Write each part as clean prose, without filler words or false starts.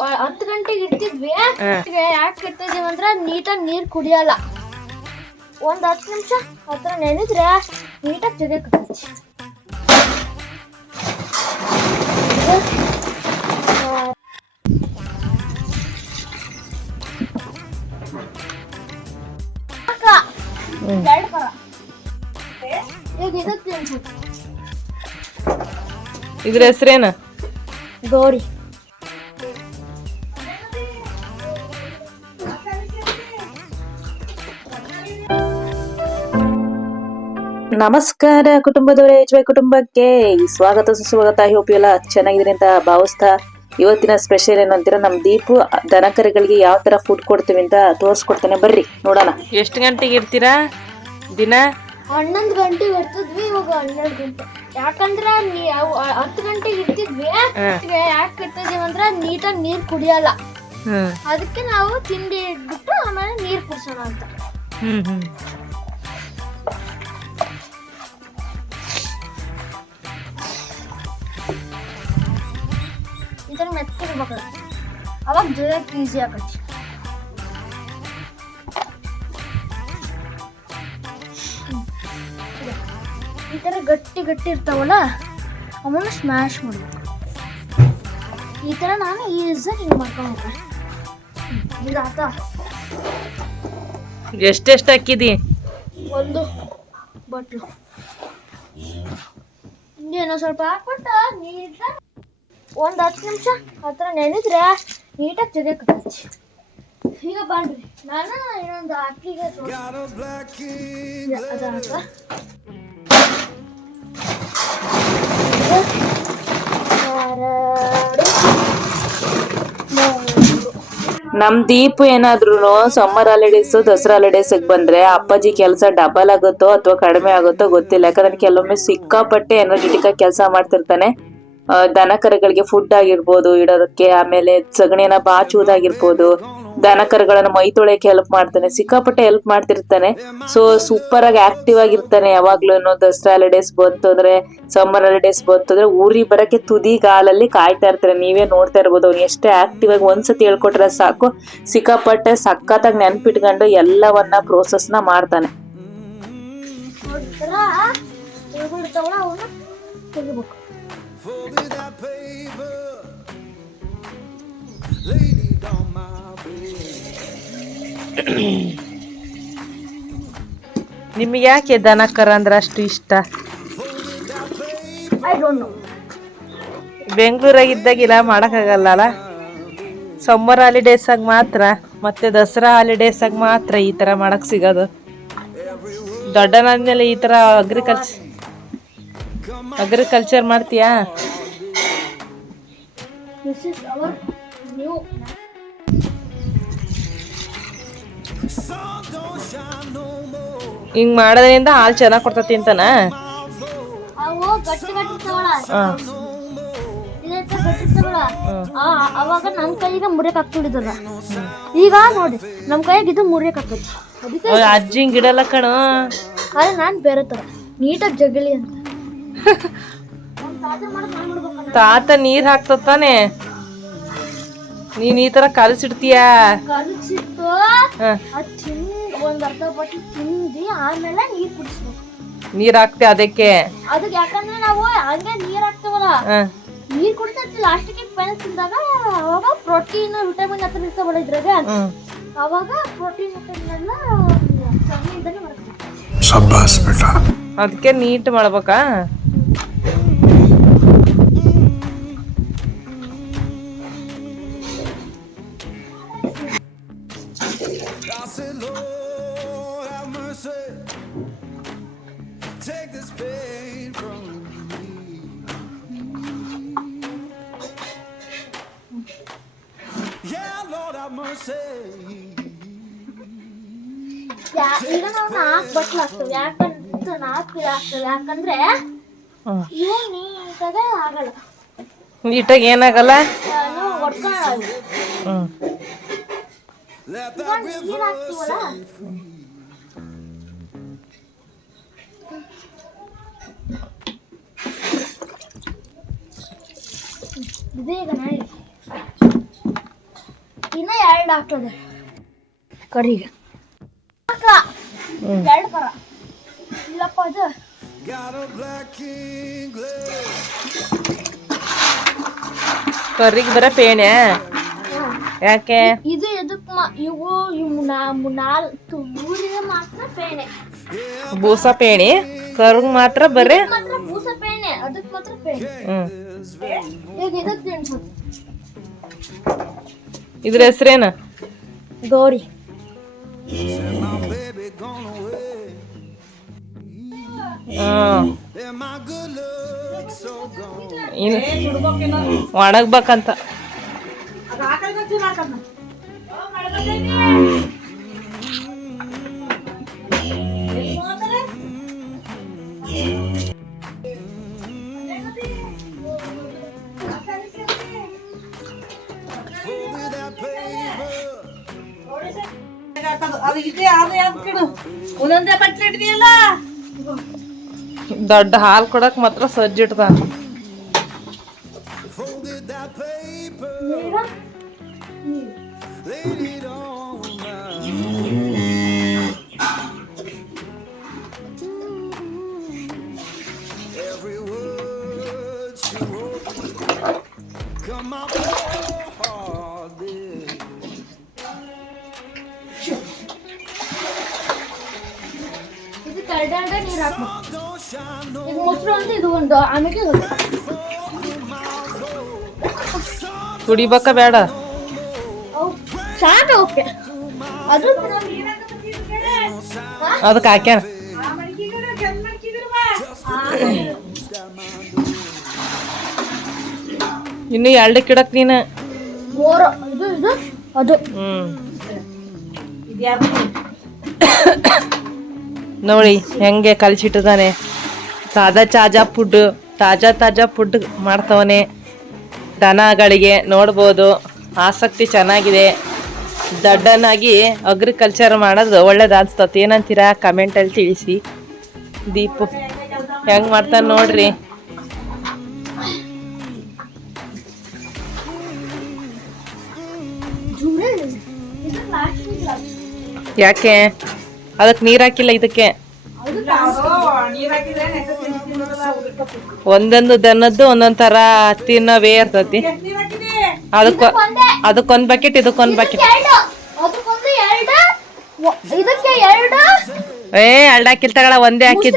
10 ಗಂಟೆಗೆ ಇಡ್ತಿದ್ವಿ. ಯಾಕೆ ಇಡ್ತಿದೀವಿ ಅಂದ್ರೆ ನೀಟಾಗಿ ನೀರು ಕುಡಿಯಲ್ಲ. ಒಂದು 10 ನಿಮಿಷ ಹತ್ರ ನೆನೆದ್ರೆ ನೀಟಾಗಿ ತೆಗೆಯಕ್ಕೆ. ಇದ್ರ ಹೆಸರೇನು? ಗೌರಿ. ನಮಸ್ಕಾರ ಕುಟುಂಬದವರೇ, HY ಕುಟುಂಬಕ್ಕೆ ಸ್ವಾಗತ ಸುಸ್ವಾಗತ. ಹೋಪ್ ಎಲ್ಲ ಚೆನ್ನಾಗಿದ್ರಿ ಅಂತ ಭಾವಿಸ್ತಾ, ಇವತ್ತಿನ ಸ್ಪೆಷಲ್ ಏನು ಅಂತೀರಾ, ನಮ್ ದೀಪು ದನಕರಿಗಳಿಗೆ ಯಾವ ತರ ಫುಡ್ ಕೊಡ್ತೀವಿ ಅಂತ ತೋರ್ಸ್ಕೊಡ್ತಾನೆ, ಬರ್ರಿ ನೋಡೋಣ. ಎಷ್ಟು ಗಂಟೆಗೆ ಇರ್ತೀರಾ ದಿನ? 11 ಗಂಟೆಗೆ ಇರ್ತಿದ್ವಿ, ಇವಾಗ 12 ಗಂಟೆ. ಯಾಕಂದ್ರೆ 10 ಗಂಟೆಗೆ ಇರ್ತಿದ್ವಿ. ಯಾಕೆ ಇರ್ತಿದೀವಿ ಅಂದ್ರೆ ನೀಟಾಗಿ ನೀರು ಕುಡಿಯಲ್ಲ. ಅದಕ್ಕೆ ನಾವು ತಿಂಡಿ ಇಟ್ಬಿಟ್ಟು ಆಮೇಲೆ ನೀರು ಕುಡ್ಸೋಣ ಅಂತ. ಈ ಥರ ಮೆತ್ತಿರ್ಬೇಕು, ಅವಾಗ ಜೋಯಕ್ಕೆ ಈಸಿ ಆಗತ್ತೆ. ಈ ಥರ ಗಟ್ಟಿ ಗಟ್ಟಿ ಇರ್ತಾವಲ್ಲ, ಅವನ್ನ ಸ್ಮ್ಯಾಶ್ ಮಾಡಬೇಕು. ಈ ಥರ ನಾನು ಈಸಿಯಾಗಿ ಹಿಂಗೆ ಮಾಡ್ಕೊಂಡು ಹೋಗ್ತೇನೆ. ಇದು ಆತ. ಎಷ್ಟೆಷ್ಟು ಹಾಕಿದಿ? ಒಂದು ಬಟ್ಲು. ಇನ್ನೇನೋ ಸ್ವಲ್ಪ ಹಾಕ್ಬಿಟ್ಟು ನೀಟಾಗಿ ಒಂದು 10 ನಿಮಿಷ ಹತ್ರ ನೆನೆದ್ರೆ ನೀಟಾಗಿ ತೆಗೆಯಕ್ಕೆ. ಈಗ ಬನ್ರಿ, ನಾನು ಇನ್ನೊಂದು ಅಕ್ಕಿಗೆ ಅದ ನಮ್ ದೀಪು ಏನಾದ್ರು ಸಮ್ಮರ್ ಹಾಲಿಡೇಸ್, ದಸರಾ ಹಾಲಿಡೇಸ್ ಬಂದ್ರೆ ಅಪ್ಪಾಜಿ ಕೆಲಸ ಡಬಲ್ ಆಗುತ್ತೋ ಅಥವಾ ಕಡಿಮೆ ಆಗುತ್ತೋ ಗೊತ್ತಿಲ್ಲ. ಯಾಕಂದ್ರೆ ಕೆಲವೊಮ್ಮೆ ಸಿಕ್ಕಾಪಟ್ಟೆ ಎನರ್ಜೆಟಿಕ್ ಆಗಿ ಕೆಲಸ ಮಾಡ್ತಿರ್ತಾನೆ. ದನ ಕರುಗಳಿಗೆ ಫುಡ್ ಆಗಿರ್ಬೋದು ಇಡೋದಕ್ಕೆ, ಆಮೇಲೆ ಸಗಣಿನ ಬಾಚುವುದಾಗಿರ್ಬೋದು, ದನ ಕರುಗಳನ್ನ ಮೈ ತೊಳೆಯಕ್ಕೆ ಹೆಲ್ಪ್ ಮಾಡ್ತಾನೆ, ಸಿಕ್ಕಾಪಟ್ಟೆ ಹೆಲ್ಪ್ ಮಾಡ್ತಿರ್ತಾನೆ. ಸೊ ಸೂಪರ್ ಆಗಿ ಆಕ್ಟಿವ್ ಆಗಿರ್ತಾನೆ ಯಾವಾಗ್ಲೂ. ದಸರಾ ಹಾಲಿಡೇಸ್ ಬಂತು ಅಂದ್ರೆ, ಸಮ್ಮರ್ ಹಾಲಿಡೇಸ್ ಬಂತು ಅಂದ್ರೆ ಊರಿಗೆ ಬರಕ್ಕೆ ತುದಿ ಗಾಲಲ್ಲಿ ಕಾಯ್ತಾ ಇರ್ತಾರೆ. ನೀವೇ ನೋಡ್ತಾ ಇರ್ಬೋದು ಅವ್ನು ಎಷ್ಟೇ ಆಕ್ಟಿವ್ ಆಗಿ ಒಂದ್ಸತಿ ಹೇಳ್ಕೊಟ್ರೆ ಸಾಕು, ಸಿಕ್ಕಾಪಟ್ಟೆ ಸಖತ್ತಾಗಿ ನೆನ್ಪಿಟ್ಕೊಂಡು ಎಲ್ಲವನ್ನ ಪ್ರೋಸೆಸ್ನ ಮಾಡ್ತಾನೆ. ನಿಮಗೆ ಯಾಕೆ ದನ ಕರ ಅಂದ್ರೆ ಅಷ್ಟು ಇಷ್ಟ? ಬೆಂಗಳೂರಾಗಿದ್ದಾಗಿಲ್ಲ ಮಾಡೋಕ್ಕಾಗಲ್ಲ. ಸಮ್ಮರ್ ಹಾಲಿಡೇಸಾಗ ಮಾತ್ರ, ಮತ್ತೆ ದಸರಾ ಹಾಲಿಡೇಸಾಗ ಮಾತ್ರ ಈ ಥರ ಮಾಡಕ್ಕೆ ಸಿಗೋದು. ದೊಡ್ಡನಾದ್ಮೇಲೆ ಈ ಥರ ಅಗ್ರಿಕಲ್ಚರ್ ಮಾಡ್ತೀಯಾ? ಹಿಂಗ್ ಮಾಡೋದ್ರಿಂದ ಹಾಲು ಚೆನ್ನಾಗಿ ಕೊಡ್ತತಿ ಅಂತಾನ? ಅವಾಗ ನಮ್ ಕೈಗೆ ಮುರಿಯಕ್ ಆಗ್ತಿದ್ದದ. ಈಗ ನೋಡಿ ನಮ್ ಕೈಗೆ ಇದು ಮುರಿಯಕ್ ಆಗ್ತೈತಿ. ಅಜ್ಜಿ ಹಿಂಗ್ ಗಿಡಲ್ಲ ಕಣೋ. ಆದ್ರೆ ನಾನ್ ಬೇರೆ ತರ ನೀಟಾಗಿ ಜಗಲಿ ಅಂತ. ತಾತ ನೀರ್ ಹಾಕ್ತಾನೆ, ನೀನ್ ಈ ತರ ಕಲಸಿಡ್ತೀಯ? ಕಲಸಿಟ್ಟು ಒಂದ್ ಅರ್ಧ ಬಟ್ಲು ತಿಂದಿ ಆಮೇಲೆ ನೀರ್ ಕುಡಿಸ್ಬೇಕು. ನೀರ್ ಹಾಕ್ತಿ ಅದಕ್ಕೆ? ಅದಕ್ಕೆ ಯಾಕಂದ್ರೆ ನಾವು ಹಂಗೆ ನೀರ್ ಹಾಕ್ತೇವಲ್ಲ, ನೀರ್ ಕುಡಿತ ಲಾಸ್ಟಿಗೆ ಪೆನ್ ತಿಂದಾಗ ಅವಾಗ ಪ್ರೋಟೀನ್ ವಿಟಮಿನ್ ಹತ್ರ ಇರ್ತಾವಲ್ಲ ಇದ್ರಾಗ, ಅವಾಗ ಪ್ರೋಟೀನ್ ವಿಟಮಿನ್ ಎಲ್ಲ ಸಗಣಿಯಿಂದಲೇ ಬರುತ್ತೆ. ಅದಕ್ಕೆ ನೀಟ್ ಮಾಡ್ಬೇಕಾ? ಈಗ ನಾವು 4 ಬಟ್ಲು ಹಾಕ್ತೇವೆ. ಯಾಕಂದ್ರೆ 4 ಹಾಕ್ತೇವೆ, ಯಾಕಂದ್ರೆ ಇವು ನೀಟಾಗೆ ಆಗಲ್ಲ. ನೀಟಾಗಿ ಏನಾಗಲ್ಲ? ನೀರ್ ಹಾಕ್ತೀವಲ್ಲ, ಇದೇ ಈಗ ಎಂಡ್ ಆಗ್ತದೆ ಕರಿಗೆ ಎರಡು ಕರ ಇಲ್ಲಪ್ಪ ಅದು ಕರ್ರಿಗೆ ಬರ ಪೇಣೆ ಯಾಕೆ ಇದು ಎದಕ್ ಇವು ನಾಲ್ಕು ಊರಿಗೆ ಮಾತ್ರ ಪೇಣೆ ಬೂಸ ಪೇಣಿ ಕರ್ಗ್ ಮಾತ್ರ ಬರೇ ಮಾತ್ರ ಬೂಸ ಪೇಣೆ ಅದಕ್ ಮಾತ್ರ ಪೇಣೆ ಈಗ ಇದಕ್ ತಿನ್ಸು ಇದ್ರ ಹೆಸ್ರೇನು ಗೌರಿ ಒಣಗ್ಬೇಕಂತ ಒಂದೊಂದೇ ಬಟ್ಲೆ ಹಿಡ್ದಿಯಲ್ಲ ದೊಡ್ಡ ಹಾಲ್ ಕೊಡಕ್ ಮಾತ್ರ ಸಜ್ಜಿಡ್ದ ಇದು ಕರಡಾಗ ನೀರು ಹಾಕ್ಬೇಕು ಈಗ ಮೊಸರು ಅಂತ ಇದು ಒಂದು ಆಮೇಲೆ ಕುಡಿಬೇಕ ಬೇಡ ಸಾಕು ಓಕೆ ಅದು ಅದಕ್ಕೆ ಹಾಕ್ಯಾನ ಇನ್ನು ಎರಡಕ್ಕೆ ಇಡಕ್ ನೀನು ಮೂರು ಇದು ಇದು ಅದು ನೋಡಿ ಹೆಂಗೆ ಕಲ್ಸಿಟ್ಟಿದ್ದಾನೆ ತಾಜಾ ಫುಡ್ ಮಾಡ್ತವನೆ ದನಗಳಿಗೆ ನೋಡ್ಬೋದು ಆಸಕ್ತಿ ಚೆನ್ನಾಗಿದೆ ದಡ್ಡನಾಗಿ ಅಗ್ರಿಕಲ್ಚರ್ ಮಾಡೋದು ಒಳ್ಳೇದು ಅನ್ಸ್ತತಿ ಏನಂತೀರಾ ಕಮೆಂಟಲ್ಲಿ ತಿಳಿಸಿ ದೀಪು ಹೆಂಗೆ ಮಾಡ್ತಾನೆ ನೋಡ್ರಿ ಯಾಕೆ ಅದಕ್ಕೆ ನೀರು ಹಾಕಿಲ್ಲ ಇದಕ್ಕೆ ಒಂದೊಂದು ದನದ್ದು ಒಂದೊಂದ್ ತರ ತಿನ್ನವೇ ಇರ್ತತಿ ಅದಕ್ಕೊಂದ್ ಬಕೆಟ್ ಇದಕ್ಕೊಂದ್ ಬಕೆಟ್ ಎರಡು ಹಾಕಿಲ್ ತಗಳ ಒಂದೇ ಹಾಕಿದ್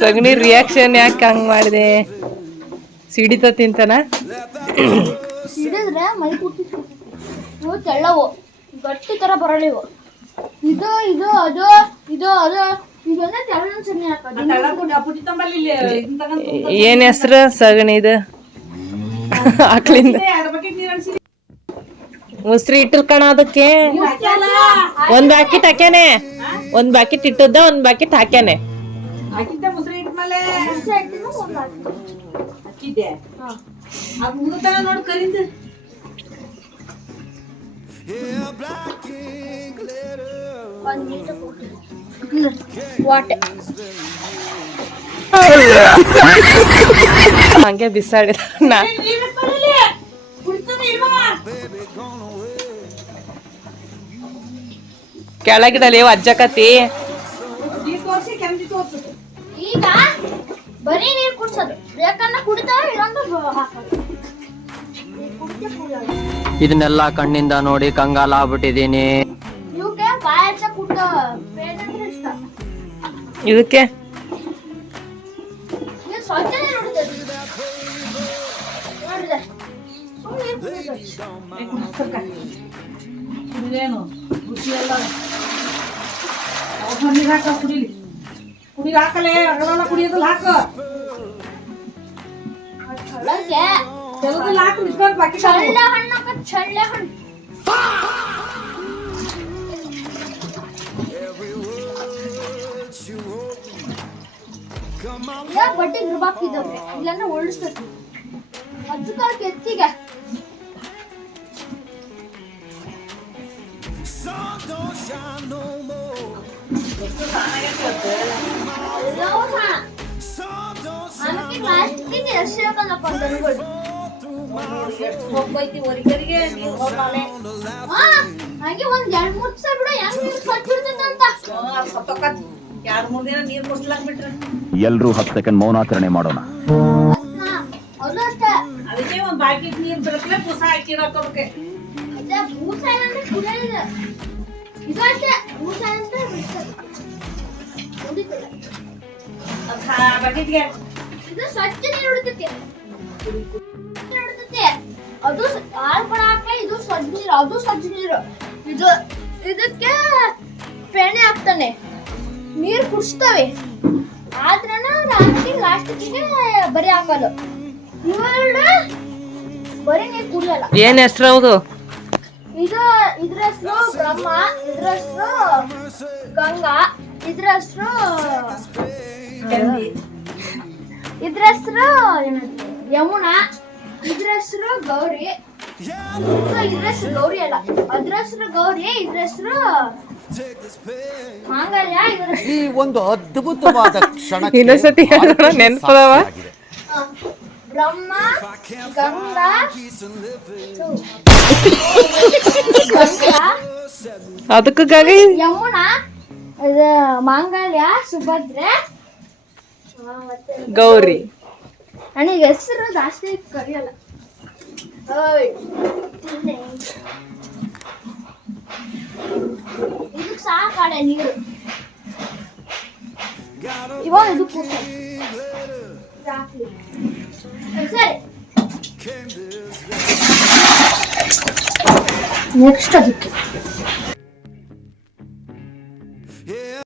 ಸಗಣಿ ರಿಯಾಕ್ಷನ್ ಯಾಕೆ ಹಂಗ್ ಮಾಡಿದೆ ಸಿಡಿತ ತಿಂತಾನ ಸಿಡಿದ್ರೆ ಮೈ ಕೂತಿ ಇವು ತೆಳ್ಳವು ಗಟ್ಟಿ ತರ ಬರಲ್ಲ ಇವು ಇದು ಇದು ಅದು ಇದು ಅದು ಇದೆಲ್ಲ ತೆಳ್ಳ ಸಗಣಿ ಹಾಕೋದು ಏನ್ ಹೆಸ್ರು ಸಗಣಿ ಇದು ಆಕಳಿಂದ ಮುಸ್ರಿ ಇಟ್ಟಲ್ ಕಣ ಅದಕ್ಕೆ ಒಂದ್ ಬ್ಯಾಕೆಟ್ ಹಾಕ್ಯಾನೆ ಒಂದ್ ಬ್ಯಾಕೆಟ್ ಇಟ್ಟದ್ದ ಒಂದ್ ಬ್ಯಾಕೆಟ್ ಹಾಕ್ಯಾನೆ ನೋಡು ಕರಿಂದ ವಾಟೆ ಹಂಗೆ ಬಿಸಾಡಿದ ನಾ ಕೆಳಗಿಡಲಿ ಅಜ್ಜಕತಿ ಈಗ ಬರೀ ನೀರು ಕುಡ್ಸೋದು ಬೇಕನ್ನ ಕುಡಿತಾರ ಇಲ್ಲಂದ್ರೆ ಹಾಕೋದು ಇದನ್ನೆಲ್ಲ ಕಣ್ಣಿಂದ ನೋಡಿ ಕಂಗಾಲ ಆಗ್ಬಿಟ್ಟಿದೀನಿ. ಇವಕ್ಕೆ ಬಾಯಚ್ಚ ಕುಟ್ಟ ಬೇಜಂದ್ರೆ ಇಷ್ಟ ಇದಕ್ಕೆ ನೀವು ಸ್ವಚ್ಛನೆ ನೋಡಿದೆ ಕುಡಿಲೇನು ರುಚಿ ಎಲ್ಲ ನೀರು ಹಾಕ ಕುಡಿಲಿ ಕುಡಿದು ಹಾಕಲೇ ಅಗಲೆಲ್ಲ ಕುಡಿಯೋದಿಲ್ಲ ಹಾಕು ಚಳ್ಳಗೆ ಕೆಲದಲ್ಲಿ ಹಾಕಿ ಇಟ್ಕೊಂಡು ಬಾಕಿ ಚಳ್ಳೆ ಹಣ್ಣು ಹಾಕ ಚಳ್ಳೆ ಹಣ್ಣು ಬಟ್ಟೆ ಗಿರ್ಬಾಕಿದ್ದವ್ರೆ ಇಲ್ಲಾಂದ್ರೆ ಓಡಿಸ್ತೈತಿ ಅಜ್ಜು ಕಾಲ ಕೆತ್ತಿಗೆ ಲಾಸ್ಟ್ಗೆ ಎಷ್ಟು ಹೇಳ್ಕೊಂಡಪ್ಪ ಅಂತ ಅನ್ಕೊಳ್ಳಿ. ಹೋಗ್ಬೈತಿ ಹೊರಗರಿಗೆ ನೀರು ಹೋಗ್ತಾಳೆ. ಹಾಗೆ ಒಂದ್ 2-3 ದಿವಸ ಬಿಡು ಹೆಂಗ್ ನೀರು ಸ್ವಚ್ಛ ಇರ್ತೈತಂತ. ಸತ್ತೋಕತ್ 2-3 ದಿನ ನೀರು ಕುಡ್ಸ್ಲಾಕ್ ಬಿಟ್ರೆ ಎಲ್ರೂ 10 ಸೆಕೆಂಡ್ ಮೌನಾಚರಣೆ ಮಾಡೋಣ. ಅದು ಅಷ್ಟೇ. ಅದಕ್ಕೆ ಒಂದ್ ಬಾಕಿಟ್ ನೀರು ಬಿಡಕ್ಲೆ ಪುಸ ಹಾಕಿರಕ್ಕೆ. ಅದೇ ಭೂಸ ಏನಂದ್ರೆ ಕುಡಿಯೋದು. ಇದು ಅಷ್ಟೇ ಭೂಸ ಏನಂದ್ರೆ ಬಿಡ್ತದೆ. ಕುಡಿತದೆ. ಬಕೆಟ್ಗೆ ಇದು ಸ್ವಚ್ಛ ನೀರು ಹಿಡಿತೈತಿ. ಅದು ಹಾಲು ಕೂಡ ಹಾಕ್ಲ. ಇದು ಸ್ವಚ್ಛ ನೀರು, ಅದು ಸ್ವಚ್ಛ ನೀರು. ಇದು ಇದಕ್ಕೆ ಫೆಣೆ ಹಾಕ್ತಾನೆ, ನೀರು ಕುಡಿಸ್ತವೆ. ಆದ್ರೆ ಲಾಸ್ಟಿಗೆ ಬರೀ ಹಾಕಲು. ಇವೆರಡು ಬರೀ ನೀರು ಕುಡಿಯಲ್ಲ. ಏನ್ ಹೆಸ್ರು ಹೌದು? ಇದ್ರ ಹೆಸರು ಬ್ರಹ್ಮ, ಇದ್ರ ಹೆಸರು ಗಂಗಾ, ಇದ್ರ ಹೆಸರು ಇದ್ರ ಹೆಸರು ಯಮುನಾ, ಇದ್ರ ಹೆಸರು ಗೌರಿ. ಇದ್ರ ಹೆಸರು ಗೌರಿ ಅಲ್ಲ, ಅದ್ರ ಹೆಸರು ಗೌರಿ, ಇದ್ರ ಹೆಸರು ಮಾಂಗಲ್ಯ. ಈ ಒಂದು ಅದ್ಭುತವಾದ ಕ್ಷಣಕ್ಕೆ ಇನ್ನೊಂದ್ಸತಿ ಹೇಳೋಣ, ನೆನ್ಪದವ. ಬ್ರಹ್ಮ, ಗಂಗಾ, ಗಂಗಾ, ಅದಕ್ಕಾಗಿ ಯಮುನಾ, ಇದು ಮಾಂಗಲ್ಯ, ಸುಭದ್ರೆ, ಗೌರಿ. ನನಗೆ ಹೆಸರು ಜಾಸ್ತಿ ಕರಿಯಲ್ಲ. ಇದಕ್ಕೆ ಸಾಕಾಳೆ ನೀರು. ಇವಾಗ ಇದು ಸರಿ. ನೆಕ್ಸ್ಟ್ ಅದಕ್ಕೆ